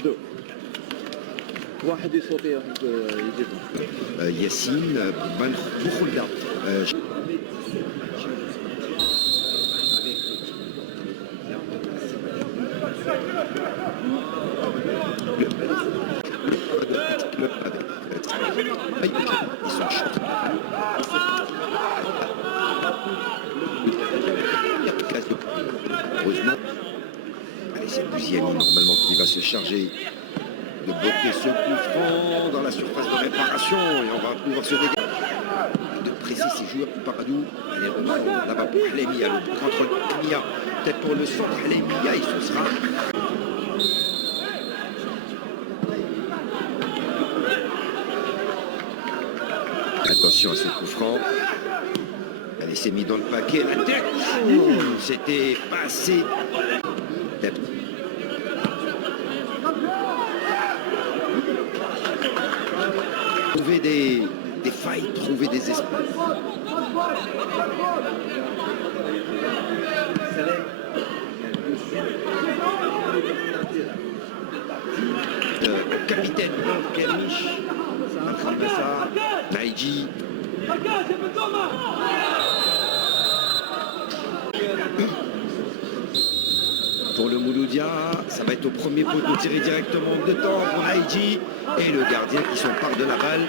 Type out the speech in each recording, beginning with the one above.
بدو واحد يصوتي واحد يجيبهم. ياسين بوخلدا c'est Bouziani normalement qui va se charger de bloquer ce coup franc dans la surface de réparation et on va pouvoir se dégager de presser ces joueurs pour Paradou. Allez, là-bas pour Halemia, le contrôle Halemia, peut-être pour le centre Halemia, il se sera. Attention à ce coup franc. Allez, c'est mis dans le paquet, la tête. C'était pas assez. Trouver des failles, trouver des espaces. Capitaine Kelmish, Al-Khamassa, Naïji. Pour le Mouloudia, ça va être au premier poteau tiré directement de temps pour Naïji et le gardien qui s'empare de la balle.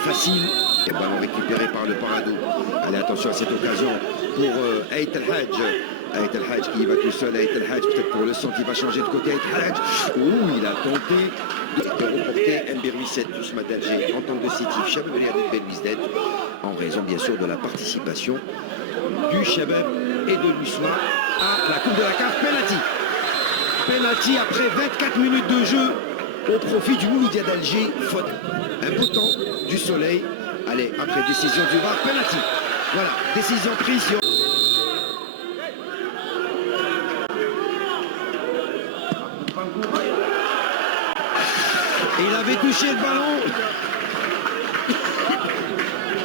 Facile. Et ballon récupéré par le Paradou. Allez, attention à cette occasion pour Ait El Hadj. Ait El Hadj qui va tout seul. Ait El Hadj peut-être pour le centre, il va changer de côté. Ait El Hadj. Il a tenté de reporter Mbirwisset Ousmane d'Alger en tant que décisif. Chabab El Hadid Ben Misdet en raison bien sûr de la participation du Chabab et de l'Ousmane à la Coupe de la CAF. Penalty. Penalty après 24 minutes de jeu au profit du Mouloudia d'Alger. Faute. Un beau temps du soleil. Allez, après décision du VAR, penalty. Voilà, décision prise. Il avait touché le ballon.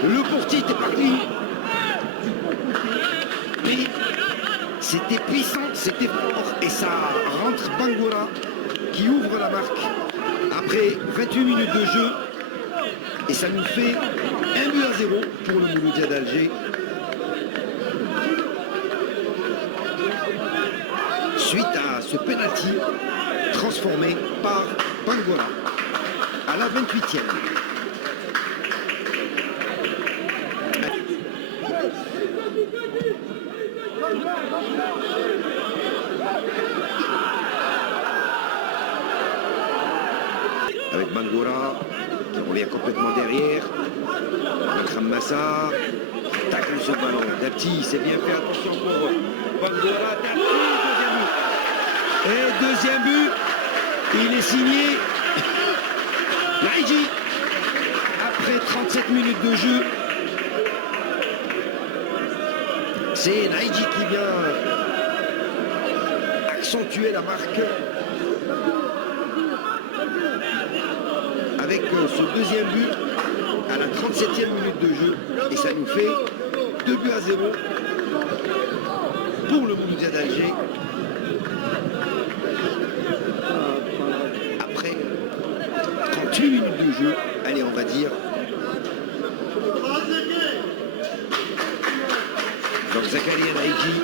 Le portier était parti. Mais c'était puissant, c'était fort. Et ça rentre Bangoura qui ouvre la marque après 28 minutes de jeu. Et ça nous fait 1-0 pour le Mouloudia d'Alger. Suite à ce penalty transformé par Bangoura à la 28e. Avec Bangoura qui revient complètement derrière. Al-Khamassa tacle ce ballon. Dapti, c'est bien fait. Attention pour Bangoura. Dapti, deuxième but. Et deuxième but, il est signé Naïji. Après 37 minutes de jeu, c'est Naïji qui vient accentuer la marque avec ce deuxième but à la 37e minute de jeu. Et ça nous fait 2-0 pour le Mouloudia d'Alger. Après 38 minutes de jeu, allez, on va dire. Donc Zakaria Naïji.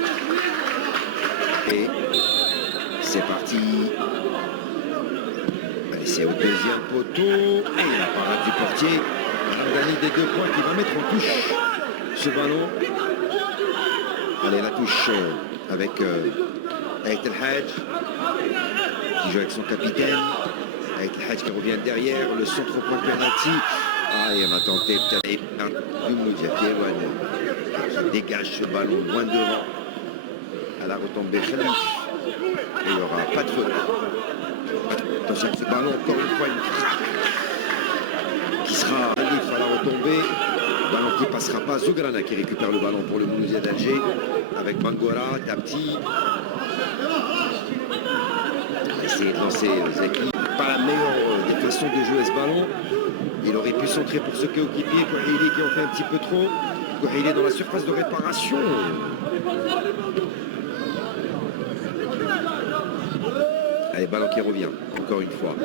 Et c'est parti. Allez, c'est au deuxième poteau. Et la parade du portier. Gagné des 2 points qui va mettre en touche ce ballon. Allez, la touche avec Ait El Hadj qui joue avec son capitaine. Ait El Hadj qui revient derrière. Le centre au point penalty. Et on va tenter peut-être du Mouloudia qui éloigne. Qui dégage ce ballon loin devant. À la retombée Khalif. Et il n'y aura pas de faute. Attention, ce ballon, encore une fois, qui sera Khalif à la retombée. Ballon qui ne passera pas. Zougrana qui récupère le ballon pour le Mouloudia d'Alger. Avec Bangoura, Dapti. Essayer de lancer Zaki. Pas la meilleure des façons de jouer ce ballon. Il aurait pu centrer pour ce coéquipier. Kouhili qui en fait un petit peu trop. Kouhili dans la surface de réparation. Allez, Allez, ballon qui revient, encore une fois.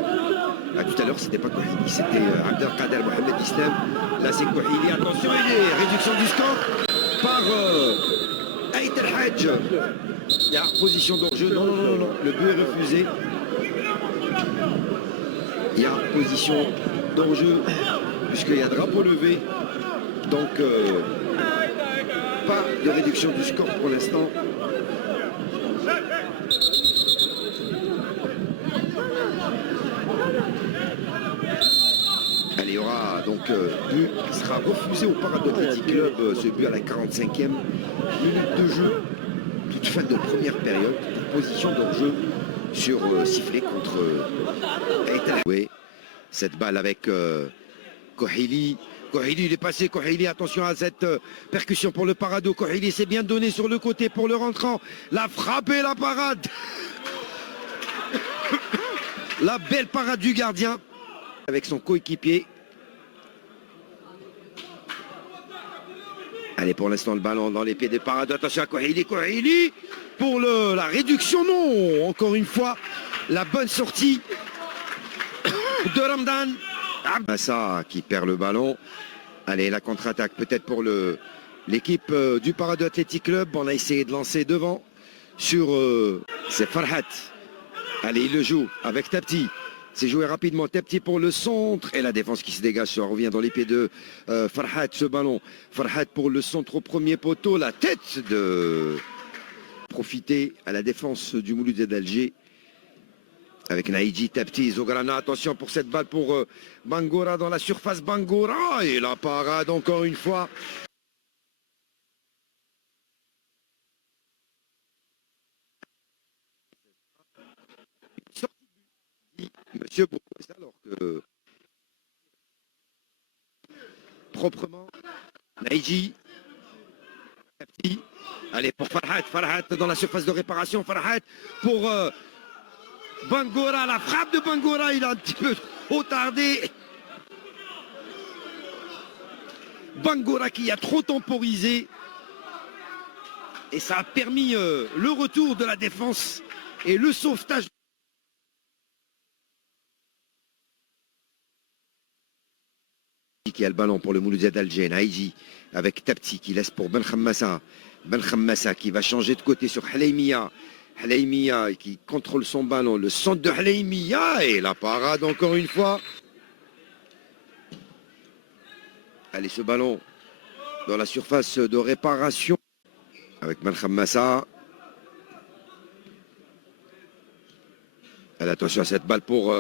Là, tout à l'heure, c'était pas Kouhili, c'était Abdelkader Mohamed Islam. Là, c'est Kouhili. Attention, il est réduction du score par Aït El Hadj. Il y a position d'enjeu. Non, non, non, non, le but est refusé. Il y a position d'enjeu, puisqu'il y a drapeau levé. Donc, pas de réduction du score pour l'instant. Allez, il y aura donc but qui sera refusé au Parado Athletic Club, ce but à la 45e minute de jeu, toute fin de première période, position d'enjeu sur sifflet contre Aït. Cette balle avec Kouhili. Kouhili, il est passé, Kouhili, attention à cette percussion pour le Parado. Kouhili s'est bien donné sur le côté pour le rentrant. La frappe et la parade. La belle parade du gardien avec son coéquipier. Allez, pour l'instant, le ballon dans les pieds des Parado. Attention à Kouhili, Kouhili pour la réduction. Non, encore une fois, la bonne sortie de Ramdan. Massa qui perd le ballon. Allez, la contre-attaque peut-être pour l'équipe du Parado Athletic Club. On a essayé de lancer devant sur c'est Farhat. Allez, il le joue avec Tapti. C'est joué rapidement. Tapti pour le centre. Et la défense qui se dégage. Ça revient dans les pieds de Farhat, ce ballon. Farhat pour le centre au premier poteau. La tête de profiter à la défense du Mouloudia d'Alger. Avec Naïdji, Tapti, Zograna. Attention pour cette balle pour Bangora dans la surface. Bangora. Et la parade encore une fois. Monsieur Boukouessa, alors que proprement Naïdji, Tapti. Allez pour Farhat. Farhat dans la surface de réparation. Farhat pour Bangora, la frappe de Bangora, il a un petit peu trop tardé. Bangora qui a trop temporisé. Et ça a permis le retour de la défense et le sauvetage. Qui a le ballon pour le Mouloudia d'Alger. Naïdji avec Tapti qui laisse pour Ben Khammassa. Ben Khammassa qui va changer de côté sur Haleimia. Haleimia qui contrôle son ballon, le centre de Haleimia et la parade encore une fois. Allez, ce ballon dans la surface de réparation avec Ben Khammassa. Allez, attention à cette balle pour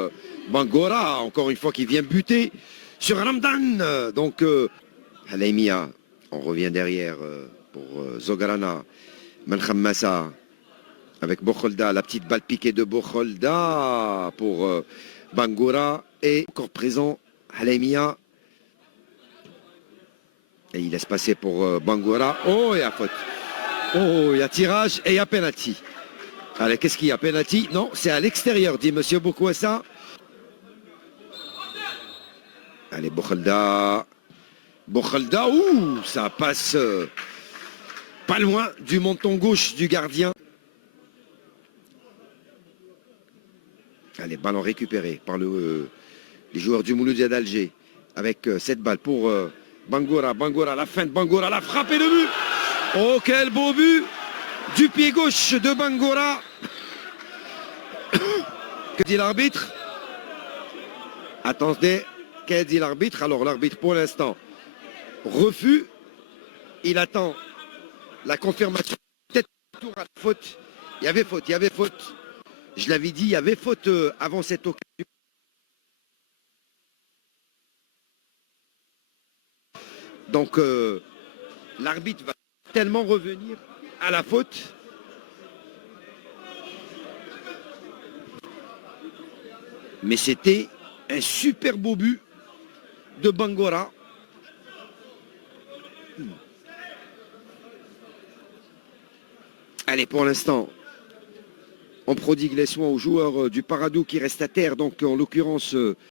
Bangora, encore une fois qui vient buter sur Ramdan. Donc Haleimia, on revient derrière pour Zograna. Ben Khammassa avec Bokholda, la petite balle piquée de Bokholda pour Bangora. Et encore présent, Haleimia. Et il laisse passer pour Bangora. Oh, il y a faute. Oh, il y a tirage et il y a penalty. Allez, qu'est-ce qu'il y a? Penalty? Non, c'est à l'extérieur, dit Monsieur Boukouessa. Allez, Bokholda. Bokholda, ouh, ça passe pas loin du menton gauche du gardien. Allez, ballon récupéré par les joueurs du Mouloudia d'Alger. Avec cette balle pour Bangora. Bangora, la fin de Bangora, la frappe et le but. Oh, quel beau but du pied gauche de Bangora. Que dit l'arbitre? Attendez, qu'a dit l'arbitre? Alors l'arbitre pour l'instant refus. Il attend la confirmation. Peut-être tour à la faute. Il y avait faute, il y avait faute. Je l'avais dit, il y avait faute avant cette occasion. Donc l'arbitre va tellement revenir à la faute. Mais c'était un super beau but de Bangora. Allez, pour l'instant, on prodigue les soins aux joueurs du Parado qui restent à terre. Donc en l'occurrence